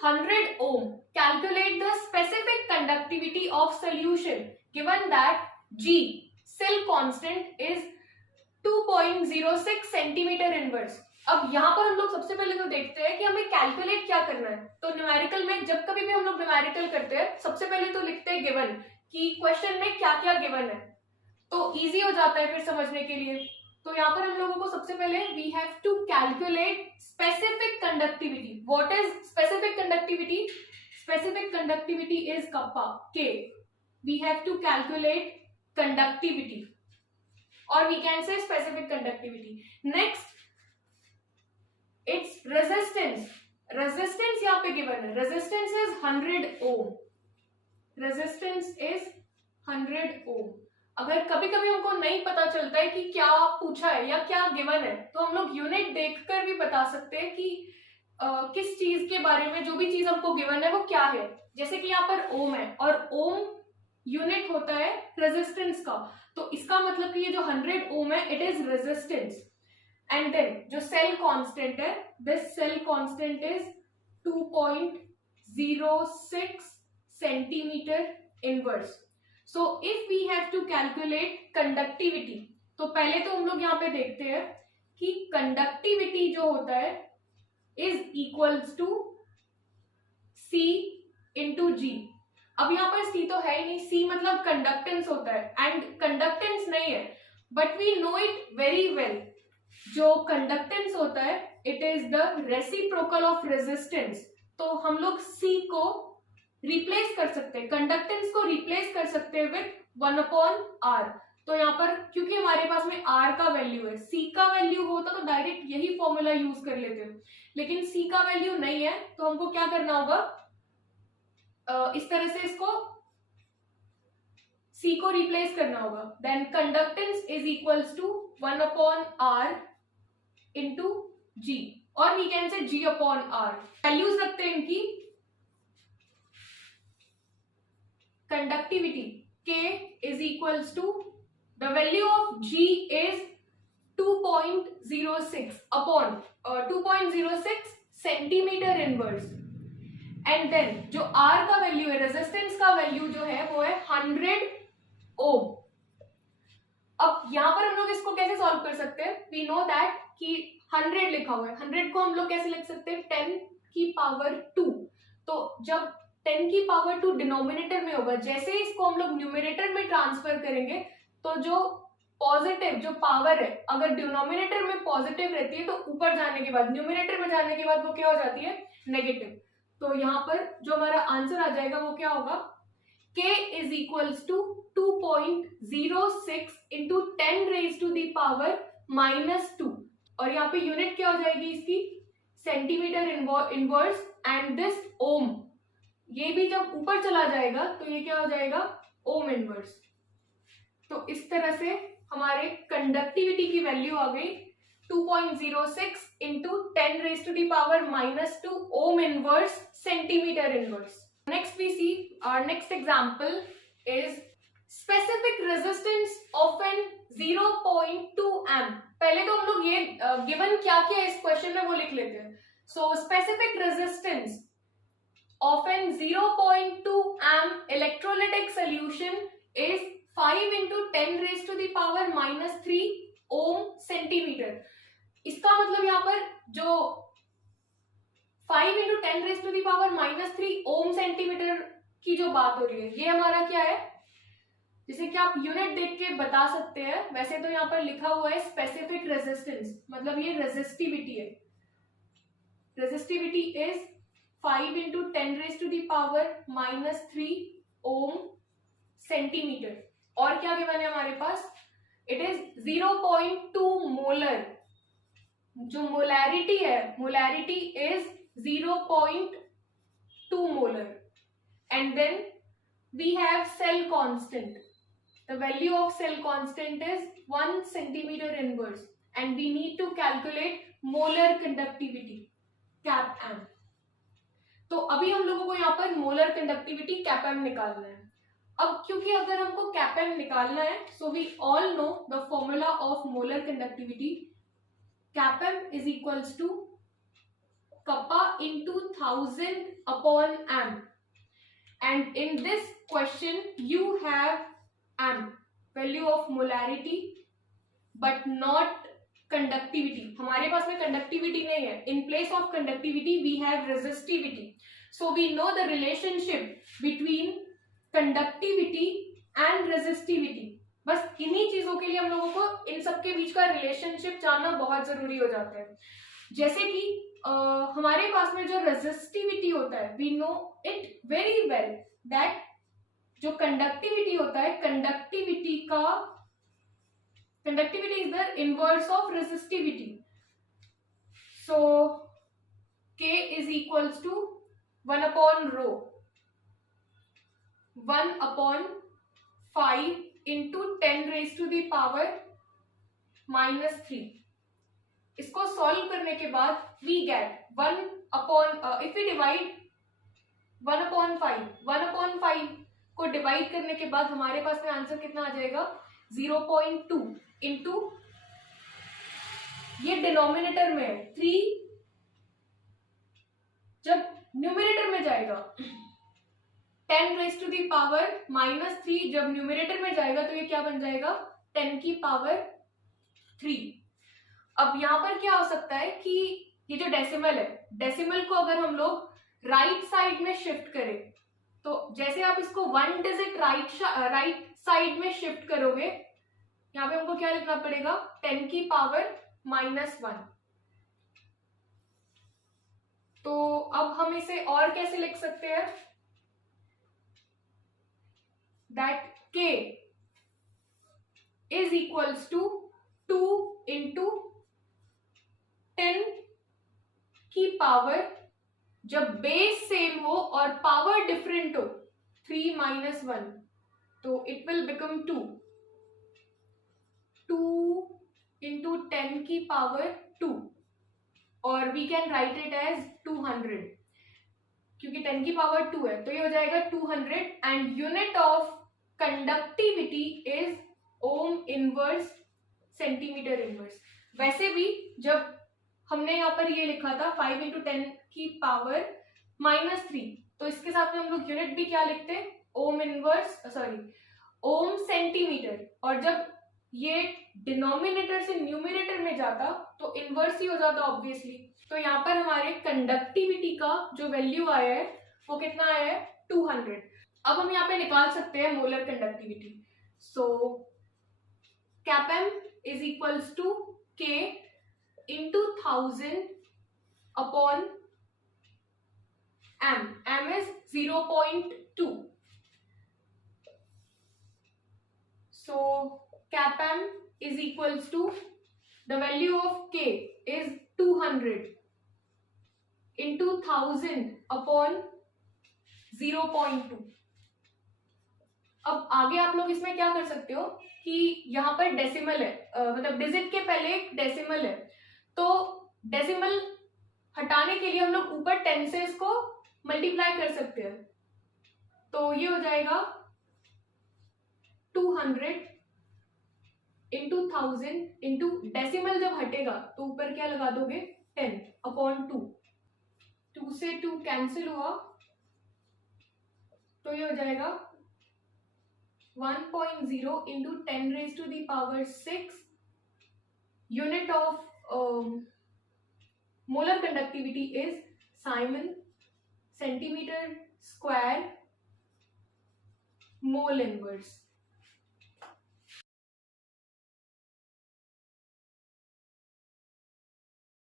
100 ohm. Calculate the specific conductivity of solution given that G cell constant is 2.06 centimetre inverse. अब यहाँ पर हम लोग सबसे पहले तो देखते हैं कि हमें कैलकुलेट क्या करना है। तो न्यूमेरिकल में जब कभी भी हम लोग न्यूमेरिकल करते हैं सबसे पहले तो लिखते हैं गिवन, कि क्वेश्चन में क्या क्या गिवन है, तो इजी हो जाता है फिर समझने के लिए। तो यहाँ पर हम लोगों को सबसे पहले we have to calculate specific conductivity. What is specific conductivity? Specific conductivity is kappa K. We have to calculate conductivity और we can say specific conductivity. Next it's resistance. Resistance यहाँ पे गिवन है, resistance is 100 ohm. Resistance is 100 ohm. अगर कभी कभी हमको नहीं पता चलता है कि क्या पूछा है या क्या गिवन है, तो हम लोग यूनिट देखकर भी बता सकते हैं कि किस चीज के बारे में, जो भी चीज हमको गिवन है वो क्या है। जैसे कि यहाँ पर ओम है और ओम यूनिट होता है रेजिस्टेंस का, तो इसका मतलब कि ये जो 100 ओम है it is resistance. And then जो सेल कांस्टेंट है, this cell constant is 2.06 centimetre inverse. So if we have to calculate conductivity, तो पहले तो हम लोग यहाँ पे देखते हैं कि कंडक्टिविटी जो होता है is equals to C into G. अब यहाँ पर C तो है ही नहीं, C मतलब कंडक्टेंस होता है एंड कंडक्टेंस नहीं है, but we know it very well. जो कंडक्टेंस होता है it is the reciprocal of resistance. तो हम लोग C को रिप्लेस कर सकते हैं, कंडक्टेंस को रिप्लेस कर सकते हैं विद 1/r। तो यहाँ पर क्योंकि हमारे पास में r का वैल्यू है, c का वैल्यू होता तो डायरेक्ट यही फॉर्मूला यूज कर लेते हैं, लेकिन c का वैल्यू नहीं है तो हमको क्या करना होगा, इस तरह से इसको c को रिप्लेस करना होगा। Then conductance is equals to 1/r into g, और we can say g/r। Values रखते हैं इनकी। Conductivity K is equals to, the value of G is 2.06 upon 2.06 centimetre inverse. And then जो R का value है, resistance का value जो है वो है 100 ओम। अब यहाँ पर हम लोग इसको कैसे सॉल्व कर सकते हैं? वी नो दैट कि 100 लिखा हुआ है, 100 को हम लोग कैसे लिख सकते हैं? 10 की पावर 2। तो जब 10 की पावर 2 डिनोमिनेटर में होगा, जैसे इसको हम लोग न्यूमरेटर में ट्रांसफर करेंगे तो जो पॉजिटिव जो पावर है अगर डिनोमिनेटर में पॉजिटिव रहती है तो ऊपर जाने के बाद, न्यूमरेटर में जाने के बाद वो क्या हो जाती है? नेगेटिव। तो यहाँ पर जो हमारा आंसर आ जाएगा वो क्या होगा? K is equals to 2.06 into 10 raise to the power -2, और यहाँ पे यूनिट क्या हो जाएगी इसकी? Centimetre inverse. And this ohm, ये भी जब ऊपर चला जाएगा तो ये क्या हो जाएगा? Ohm inverse. तो इस तरह से हमारे कंडक्टिविटी की वैल्यू आ गई 2.06 into 10 raise to the power -2 ohm inverse centimetre inverse. Next we see our next example is specific resistance of an 0.2 M. पहले तो हम लोग ये गिवन क्या क्या इस क्वेश्चन में वो लिख लेते हैं। So specific resistance of an 0.2 amp electrolytic solution is 5 into 10 raised to the power -3 ohm centimeter। इसका मतलब यहाँ पर जो 5 into 10 raised to the power -3 ohm centimeter की जो बात हो रही है, ये हमारा क्या है? जैसे कि आप यूनिट देख के बता सकते हैं, वैसे तो यहाँ पर लिखा हुआ है स्पेसिफिक रेजिस्टेंस, मतलब ये रेजिस्टिविटी है। Resistivity is 5 into 10 raised to the power -3 ohm centimetre. और क्या गिवन है हमारे पास? It is 0.2 molar. जो मोलैरिटी है, molarity is 0.2 molar. And then we have cell constant. The value of cell constant is 1 centimetre inverse, and we need to calculate molar conductivity cap M. तो अभी हम लोगों को यहाँ पर मोलर कंडक्टिविटी कैप एम निकालना है। अब क्योंकि अगर हमको कैप एम निकालना है, so we all know the formula of molar conductivity. Cap M is equals to kappa into 1000 upon m, and in this question you have m, value of molarity, but not conductivity. हमारे पास में conductivity नहीं है. In place of conductivity we have resistivity. So we know the relationship between conductivity and resistivity. बस इन्हीं चीजों के लिए हम लोगों को इन सब के बीच का रिलेशनशिप जानना बहुत जरूरी हो जाता है. जैसे कि हमारे पास में जो रेजिस्टिविटी होता है, we know it very well that जो कंडक्टिविटी होता है, conductivity is the inverse of resistivity. So K is equals to 1 upon rho, 1 upon 5 into 10 raise to the power -3. इसको सॉल्व करने के बाद we get 1 upon, if we divide 1 upon 5 को divide करने के बाद हमारे पास में आंसर कितना आ जाएगा, 0.2 इंटू, ये डिनोमिनेटर में है 3, जब न्यूमरेटर में जाएगा 10 रेज टू दी पावर -3, जब न्यूमरेटर में जाएगा तो ये क्या बन जाएगा, 10 की पावर 3. अब यहां पर क्या हो सकता है कि ये जो डेसिमल है, डेसिमल को अगर हम लोग राइट साइड में शिफ्ट करें, तो जैसे आप इसको 1 डिजिट राइट साइड में शिफ्ट करोगे, यहाँ पे हमको क्या लिखना पड़ेगा, 10 की पावर -1. तो अब हम इसे और कैसे लिख सकते हैं, that K is equals to 2 into 10 की पावर, जब बेस सेम हो और पावर डिफरेंट हो, 3 - 1, तो इट विल बिकम 2 इंटू 10 की पावर 2, और we can write it as 200, क्योंकि 10 की पावर 2 है तो ये हो जाएगा 200. And unit of conductivity is Om inverse centimetre inverse. वैसे भी जब हमने यहाँ पर ये लिखा था 5 इंटू 10 की पावर -3, तो इसके साथ में हम लोग यूनिट भी क्या लिखते हैं, ओम इनवर्स, ओम सेंटीमीटर. और जब ये डिनोमिनेटर से न्यूमरेटर में जाता तो इनवर्स ही हो जाता ऑब्वियसली. तो यहाँ पर हमारे कंडक्टिविटी का जो वैल्यू आया है वो कितना आया है, 200. अब हम यहाँ पे निकाल सकते हैं molar conductivity. So cap m is equals to K into 1000 upon m is 0.2. So cap m is equals to, the value of K is 200 into 1000 upon 0.2. अब आगे आप लोग इसमें क्या कर सकते हो कि यहाँ पर डेसिमल है, मतलब डिजिट के पहले एक डेसिमल है, तो डेसिमल हटाने के लिए हम लोग ऊपर 10 से इसको मल्टीप्लाई कर सकते हैं. तो ये हो जाएगा 200 इंटू 1000 इंटू डेसिमल, जब हटेगा तो ऊपर क्या लगा दोगे, 10 अपॉन 2. 2 से 2 कैंसिल हुआ तो ये हो जाएगा 1.0 into 10 raise to the power 6. Unit of molar conductivity is Simon centimeter square mole inverse.